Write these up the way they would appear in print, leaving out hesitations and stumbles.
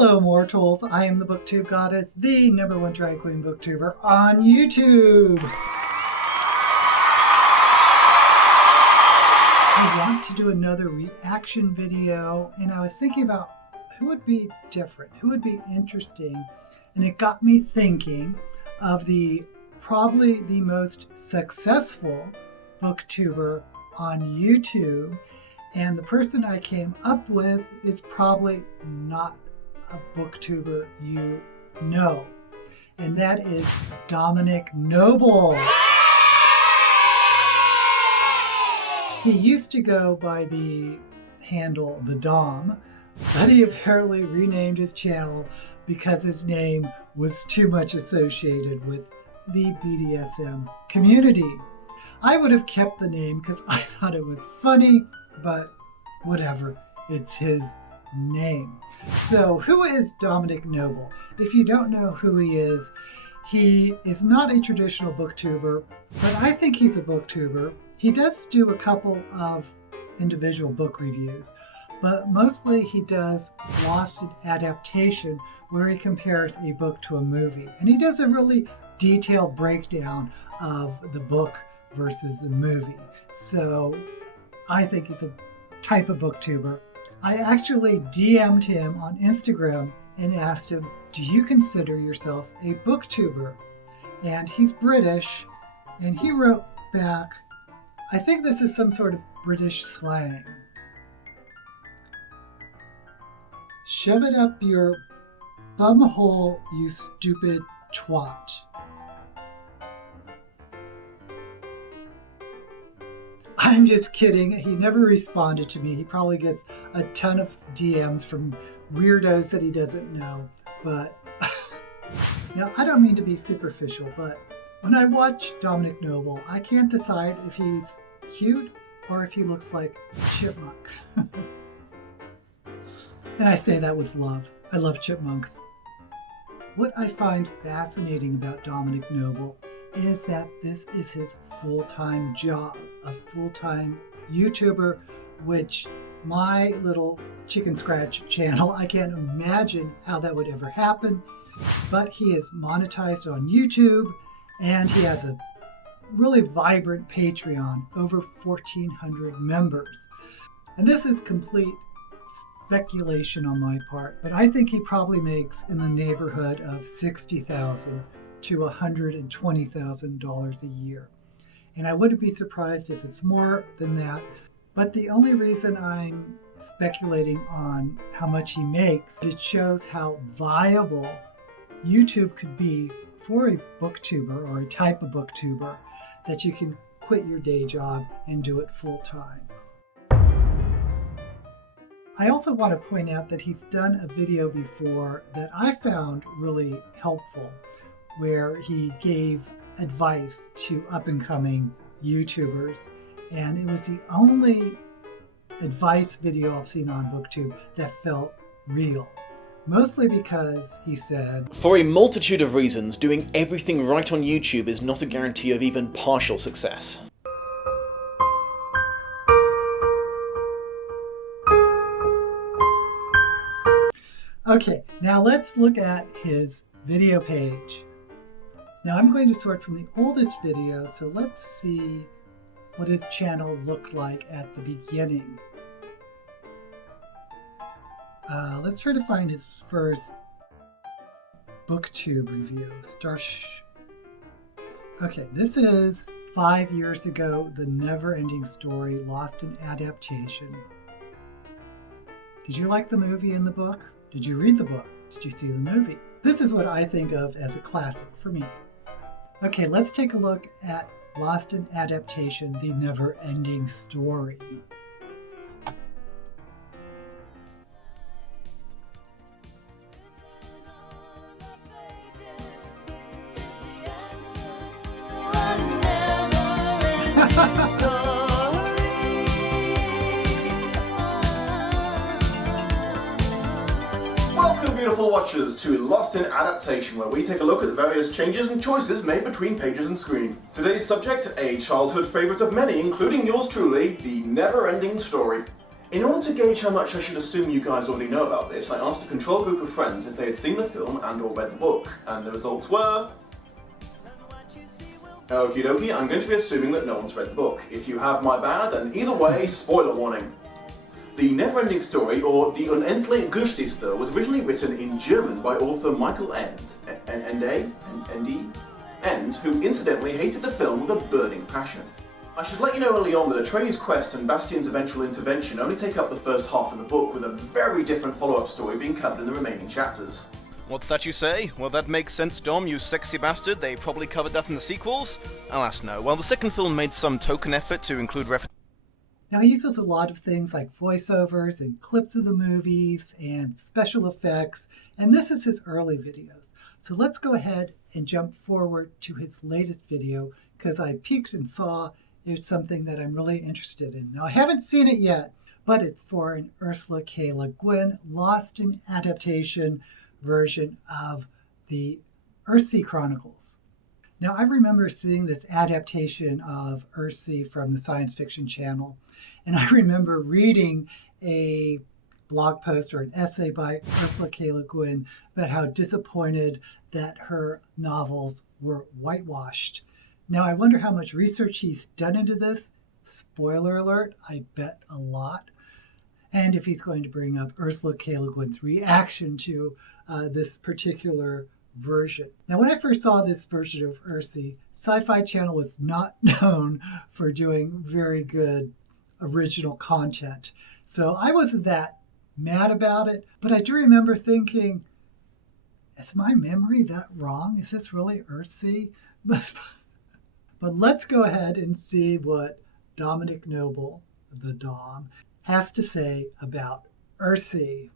Hello mortals, I am the BookTube Goddess, the #1 drag queen booktuber on YouTube. I want to do another reaction video, and I was thinking about who would be different, who would be interesting, and it got me thinking of probably the most successful booktuber on YouTube, and the person I came up with is probably not a booktuber you know, and that is Dominic Noble. He used to go by the handle The Dom, but he apparently renamed his channel because his name was too much associated with the BDSM community. I would have kept the name because I thought it was funny, but whatever, it's his name. So who is Dominic Noble? If you don't know who he is not a traditional booktuber, but I think he's a booktuber. He does do a couple of individual book reviews, but mostly he does Lost in Adaptation, where he compares a book to a movie. And he does a really detailed breakdown of the book versus the movie. So I think it's a type of booktuber. I actually DM'd him on Instagram and asked him, do you consider yourself a booktuber? And he's British, and he wrote back, I think this is some sort of British slang. Shove it up your bumhole, you stupid twat. I'm just kidding. He never responded to me. He probably gets a ton of DMs from weirdos that he doesn't know. But now, I don't mean to be superficial, but when I watch Dominic Noble, I can't decide if he's cute or if he looks like a chipmunk. And I say that with love. I love chipmunks. What I find fascinating about Dominic Noble is that this is his full-time job, a full-time YouTuber, which my little chicken scratch channel, I can't imagine how that would ever happen, but he is monetized on YouTube, and he has a really vibrant Patreon, over 1,400 members. And this is complete speculation on my part, but I think he probably makes in the neighborhood of $60,000 to $120,000 a year. And I wouldn't be surprised if it's more than that. But the only reason I'm speculating on how much he makes, it shows how viable YouTube could be for a booktuber or a type of booktuber, that you can quit your day job and do it full time. I also want to point out that he's done a video before that I found really helpful, where he gave advice to up-and-coming YouTubers, and it was the only advice video I've seen on BookTube that felt real. Mostly because he said, for a multitude of reasons, doing everything right on YouTube is not a guarantee of even partial success. Okay, now let's look at his video page. Now I'm going to sort from the oldest video, so let's see what his channel looked like at the beginning. Let's try to find his first BookTube review. Okay, this is 5 years ago, The Never-Ending Story, Lost in Adaptation. Did you like the movie and the book? Did you read the book? Did you see the movie? This is what I think of as a classic for me. Okay, let's take a look at Lost in Adaptation, The Never-Ending Story. Welcome, beautiful watchers, to Lost in Adaptation, where we take a look at the various changes and choices made between pages and screen. Today's subject, a childhood favourite of many, including yours truly, The Never-Ending Story. In order to gauge how much I should assume you guys already know about this, I asked a control group of friends if they had seen the film and or read the book, and the results were... Okie dokie, I'm going to be assuming that no one's read the book. If you have, my bad, and either way, spoiler warning. The Never-Ending Story, or Die Unendliche Geschichte, was originally written in German by author Michael End, who incidentally hated the film with a burning passion. I should let you know early on that Atreyu's quest and Bastian's eventual intervention only take up the first half of the book, with a very different follow-up story being covered in the remaining chapters. What's that you say? Well, that makes sense, Dom, you sexy bastard. They probably covered that in the sequels? Alas, no. Well, the second film made some token effort to include references. Now, he uses a lot of things like voiceovers and clips of the movies and special effects, and this is his early videos. So let's go ahead and jump forward to his latest video, because I peeked and saw it's something that I'm really interested in. Now, I haven't seen it yet, but it's for an Ursula K. Le Guin Lost in adaptation version of the Earthsea Chronicles. Now, I remember seeing this adaptation of Earthsea from the Science Fiction Channel, and I remember reading a blog post or an essay by Ursula K. Le Guin about how disappointed that her novels were whitewashed. Now, I wonder how much research he's done into this. Spoiler alert, I bet a lot. And if he's going to bring up Ursula K. Le Guin's reaction to this particular version. Now, when I first saw this version of Earthsea, Sci-Fi Channel was not known for doing very good original content. So I wasn't that mad about it, but I do remember thinking, is my memory that wrong? Is this really Earthsea? But let's go ahead and see what Dominic Noble, the Dom, has to say about Earthsea.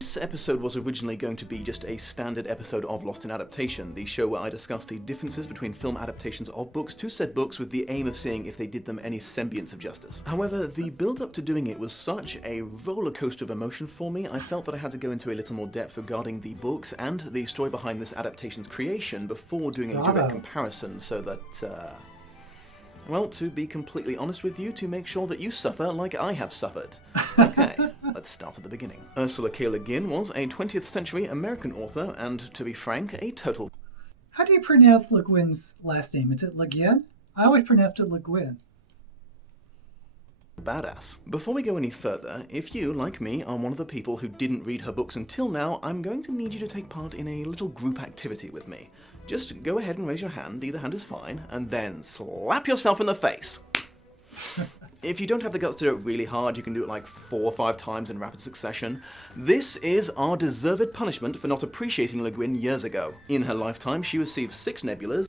This episode was originally going to be just a standard episode of Lost in Adaptation, the show where I discussed the differences between film adaptations of books to said books with the aim of seeing if they did them any semblance of justice. However, the build-up to doing it was such a roller coaster of emotion for me, I felt that I had to go into a little more depth regarding the books and the story behind this adaptation's creation before doing a direct comparison, so that, well, to be completely honest with you, to make sure that you suffer like I have suffered. Okay, let's start at the beginning. Ursula K. Le Guin was a 20th century American author and, to be frank, a total... How do you pronounce Le Guin's last name? Is it Le Guin? I always pronounced it Le Guin. Badass. Before we go any further, if you, like me, are one of the people who didn't read her books until now, I'm going to need you to take part in a little group activity with me. Just go ahead and raise your hand, either hand is fine, and then slap yourself in the face. If you don't have the guts to do it really hard, you can do it like 4 or 5 times in rapid succession. This is our deserved punishment for not appreciating Le Guin years ago. In her lifetime, she received 6 nebulas.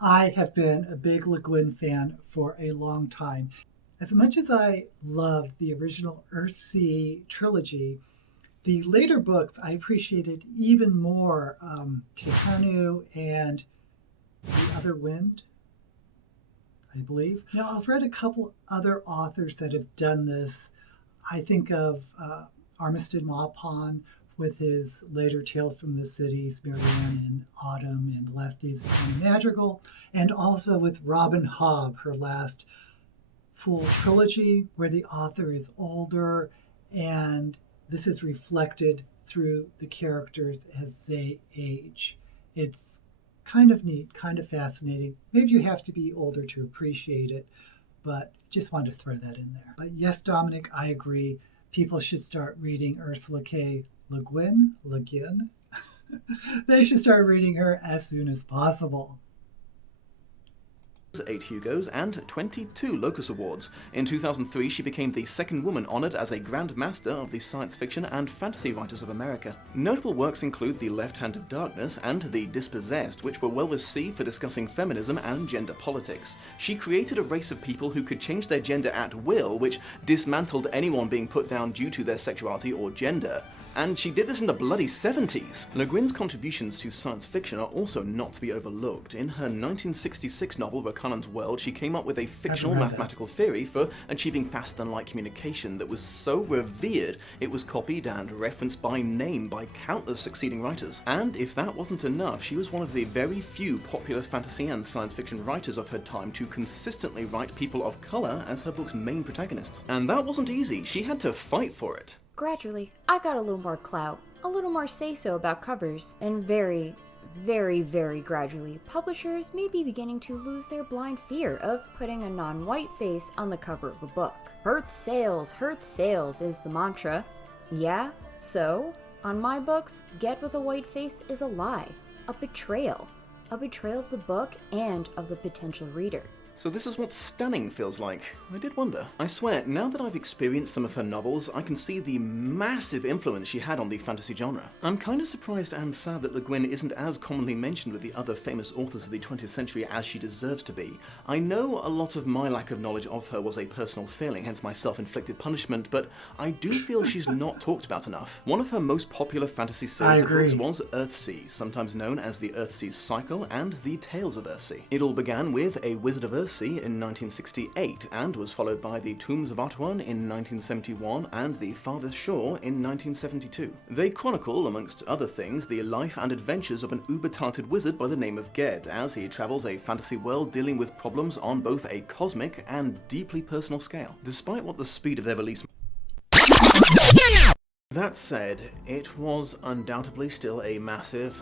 I have been a big Le Guin fan for a long time. As much as I loved the original Earthsea trilogy, the later books I appreciated even more. Tehanu and The Other Wind, I believe. Now, I've read a couple other authors that have done this. I think of Armistead Maupin with his later Tales from the Cities, Marianne in Autumn and The Last Days of Annie Madrigal, and also with Robin Hobb, her last full trilogy, where the author is older and this is reflected through the characters as they age. It's kind of neat, kind of fascinating. Maybe you have to be older to appreciate it, but just wanted to throw that in there. But yes, Dominic, I agree. People should start reading Ursula K. Le Guin. They should start reading her as soon as possible. 8 Hugos and 22 Locus Awards. In 2003, she became the second woman honored as a Grand Master of the Science Fiction and Fantasy Writers of America. Notable works include The Left Hand of Darkness and The Dispossessed, which were well received for discussing feminism and gender politics. She created a race of people who could change their gender at will, which dismantled anyone being put down due to their sexuality or gender. And she did this in the bloody 70s. Le Guin's contributions to science fiction are also not to be overlooked. In her 1966 novel, Rakanan's World, she came up with a fictional mathematical theory for achieving faster-than-light communication that was so revered it was copied and referenced by name by countless succeeding writers. And if that wasn't enough, she was one of the very few popular fantasy and science fiction writers of her time to consistently write people of color as her book's main protagonists. And that wasn't easy. She had to fight for it. Gradually, I got a little more clout, a little more say-so about covers, and very gradually, publishers may be beginning to lose their blind fear of putting a non-white face on the cover of a book. Hurt sales is the mantra. Yeah, so, on my books, Get with a White Face is a lie, a betrayal of the book and of the potential reader. So this is what stunning feels like. I did wonder. I swear, now that I've experienced some of her novels, I can see the massive influence she had on the fantasy genre. I'm kind of surprised and sad that Le Guin isn't as commonly mentioned with the other famous authors of the 20th century as she deserves to be. I know a lot of my lack of knowledge of her was a personal failing, hence my self-inflicted punishment, but I do feel she's not talked about enough. One of her most popular fantasy series of books was Earthsea, sometimes known as the Earthsea Cycle and the Tales of Earthsea. It all began with A Wizard of Earthsea in 1968 and was followed by The Tombs of Atuan in 1971 and The Farthest Shore in 1972. They chronicle, amongst other things, the life and adventures of an uber-talented wizard by the name of Ged as he travels a fantasy world dealing with problems on both a cosmic and deeply personal scale. Despite what the speed of their release. That said, it was undoubtedly still a massive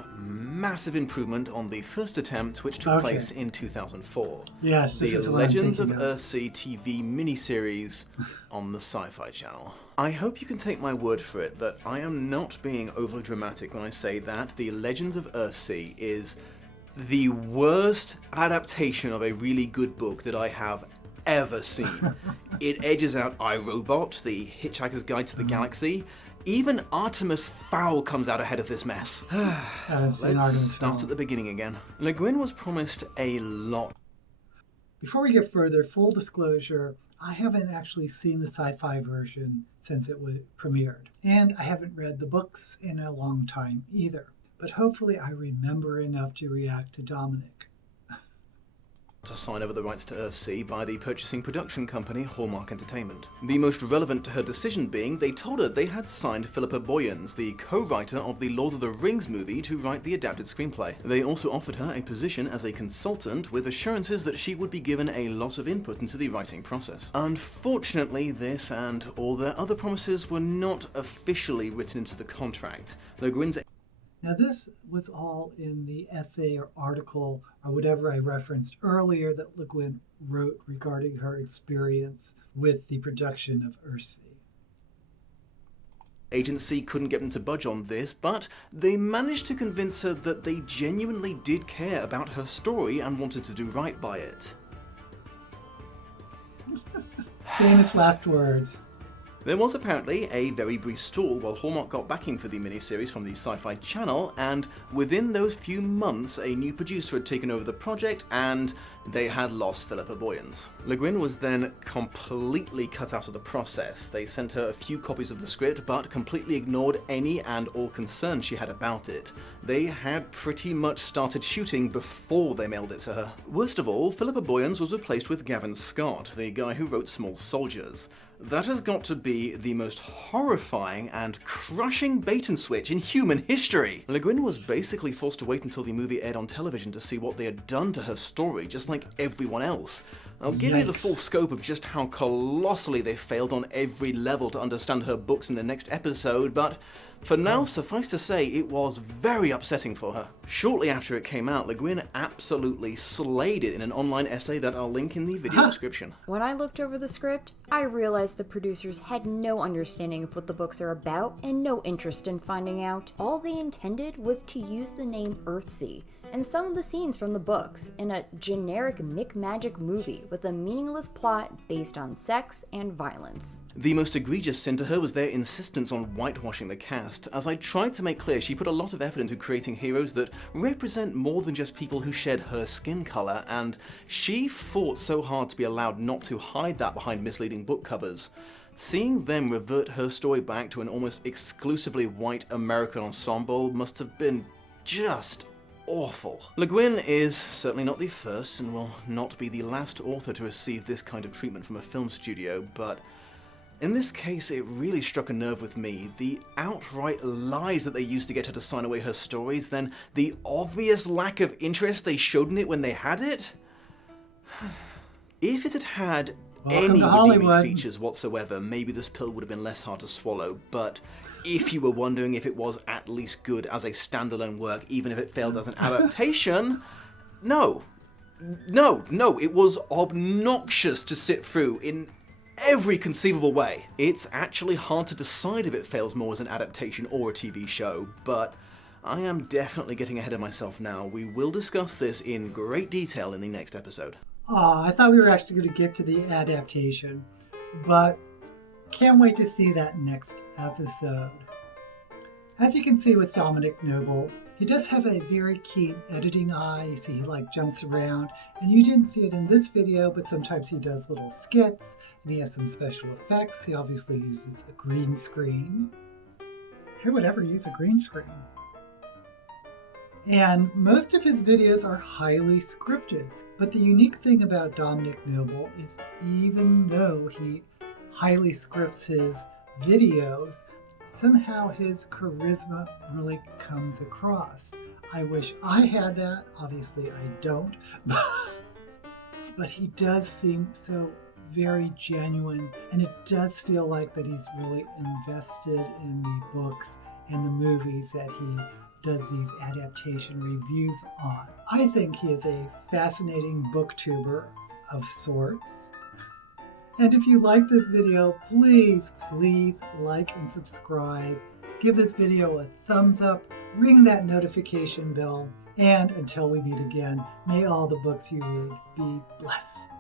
improvement on the first attempt, which took place in 2004. Yes, the Legends of Earthsea TV miniseries on the Sci-Fi Channel. I hope you can take my word for it that I am not being overly dramatic when I say that the Legends of Earthsea is the worst adaptation of a really good book that I have ever seen. It edges out iRobot, The Hitchhiker's Guide to the Galaxy. Even Artemis Fowl comes out ahead of this mess. Let's start at the beginning again. Le Guin was promised a lot. Before we get further, full disclosure, I haven't actually seen the sci-fi version since it was premiered. And I haven't read the books in a long time either. But hopefully I remember enough to react to Dominic. To sign over the rights to Earthsea by the purchasing production company Hallmark Entertainment. The most relevant to her decision being they told her they had signed Philippa Boyens, the co-writer of the Lord of the Rings movie, to write the adapted screenplay. They also offered her a position as a consultant with assurances that she would be given a lot of input into the writing process. Unfortunately, this and all their other promises were not officially written into the contract. Le Guin's Now this was all in the essay or article or whatever I referenced earlier that Le Guin wrote regarding her experience with the production of Earthsea. Agency couldn't get them to budge on this, but they managed to convince her that they genuinely did care about her story and wanted to do right by it. Famous last words. There was apparently a very brief stall while Hallmark got backing for the miniseries from the Sci-Fi Channel, and within those few months a new producer had taken over the project and they had lost Philippa Boyens. Le Guin was then completely cut out of the process. They sent her a few copies of the script but completely ignored any and all concerns she had about it. They had pretty much started shooting before they mailed it to her. Worst of all, Philippa Boyens was replaced with Gavin Scott, the guy who wrote Small Soldiers. That has got to be the most horrifying and crushing bait and switch in human history. Le Guin was basically forced to wait until the movie aired on television to see what they had done to her story, just like everyone else. I'll give you the full scope of just how colossally they failed on every level to understand her books in the next episode, but for now, suffice to say, it was very upsetting for her. Shortly after it came out, Le Guin absolutely slayed it in an online essay that I'll link in the video description. When I looked over the script, I realized the producers had no understanding of what the books are about and no interest in finding out. All they intended was to use the name Earthsea and some of the scenes from the books in a generic McMagic movie with a meaningless plot based on sex and violence. The most egregious sin to her was their insistence on whitewashing the cast. As I tried to make clear, she put a lot of effort into creating heroes that represent more than just people who shared her skin color, and she fought so hard to be allowed not to hide that behind misleading book covers. Seeing them revert her story back to an almost exclusively white American ensemble must have been just awful. Le Guin is certainly not the first and will not be the last author to receive this kind of treatment from a film studio, but in this case it really struck a nerve with me. The outright lies that they used to get her to sign away her stories, then the obvious lack of interest they showed in it when they had it. If it had had any redeeming features whatsoever, maybe this pill would have been less hard to swallow, but if you were wondering if it was at least good as a standalone work, even if it failed as an adaptation, no, it was obnoxious to sit through in every conceivable way. It's actually hard to decide if it fails more as an adaptation or a TV show, but I am definitely getting ahead of myself now. We will discuss this in great detail in the next episode. I thought we were actually going to get to the adaptation, but can't wait to see that next episode. As you can see with Dominic Noble, he does have a very keen editing eye. You see he jumps around, and you didn't see it in this video, but sometimes he does little skits, and he has some special effects. He obviously uses a green screen. Who would ever use a green screen? And most of his videos are highly scripted. But the unique thing about Dominic Noble is even though he highly scripts his videos, somehow his charisma really comes across. I wish I had that. Obviously I don't. But he does seem so very genuine, and it does feel like that he's really invested in the books and the movies that he does these adaptation reviews on. I think he is a fascinating booktuber of sorts. And if you like this video, please like and subscribe. Give this video a thumbs up, ring that notification bell, and until we meet again, may all the books you read be blessed.